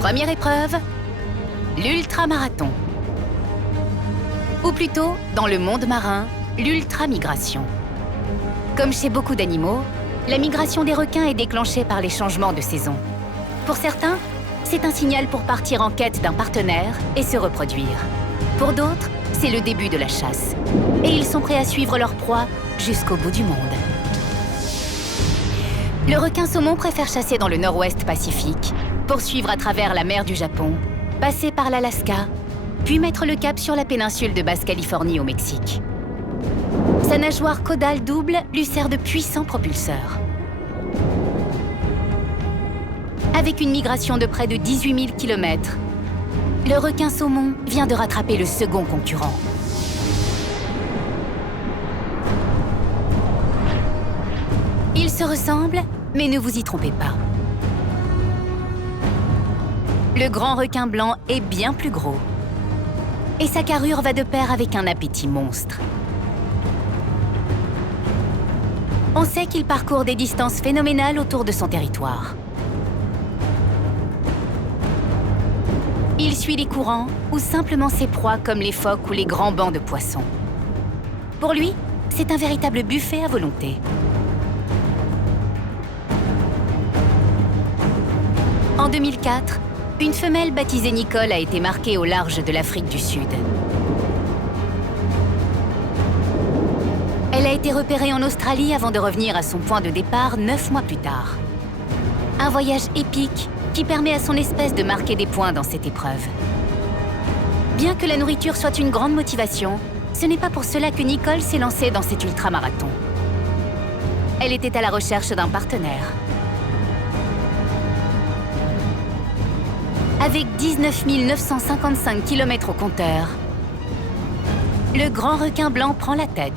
Première épreuve, l'ultramarathon. Ou plutôt, dans le monde marin, l'ultramigration. Comme chez beaucoup d'animaux, la migration des requins est déclenchée par les changements de saison. Pour certains, c'est un signal pour partir en quête d'un partenaire et se reproduire. Pour d'autres, c'est le début de la chasse. Et ils sont prêts à suivre leur proie jusqu'au bout du monde. Le requin saumon préfère chasser dans le nord-ouest Pacifique, poursuivre à travers la mer du Japon, passer par l'Alaska, puis mettre le cap sur la péninsule de Basse-Californie au Mexique. Sa nageoire caudale double lui sert de puissant propulseur. Avec une migration de près de 18 000 km, le requin saumon vient de rattraper le second concurrent. Ils se ressemblent, mais ne vous y trompez pas. Le grand requin blanc est bien plus gros. Et sa carrure va de pair avec un appétit monstre. On sait qu'il parcourt des distances phénoménales autour de son territoire. Il suit les courants ou simplement ses proies comme les phoques ou les grands bancs de poissons. Pour lui, c'est un véritable buffet à volonté. En 2004, une femelle baptisée Nicole a été marquée au large de l'Afrique du Sud. Elle a été repérée en Australie avant de revenir à son point de départ 9 mois plus tard. Un voyage épique qui permet à son espèce de marquer des points dans cette épreuve. Bien que la nourriture soit une grande motivation, ce n'est pas pour cela que Nicole s'est lancée dans cet ultramarathon. Elle était à la recherche d'un partenaire. Avec 19 955 km au compteur, le grand requin blanc prend la tête.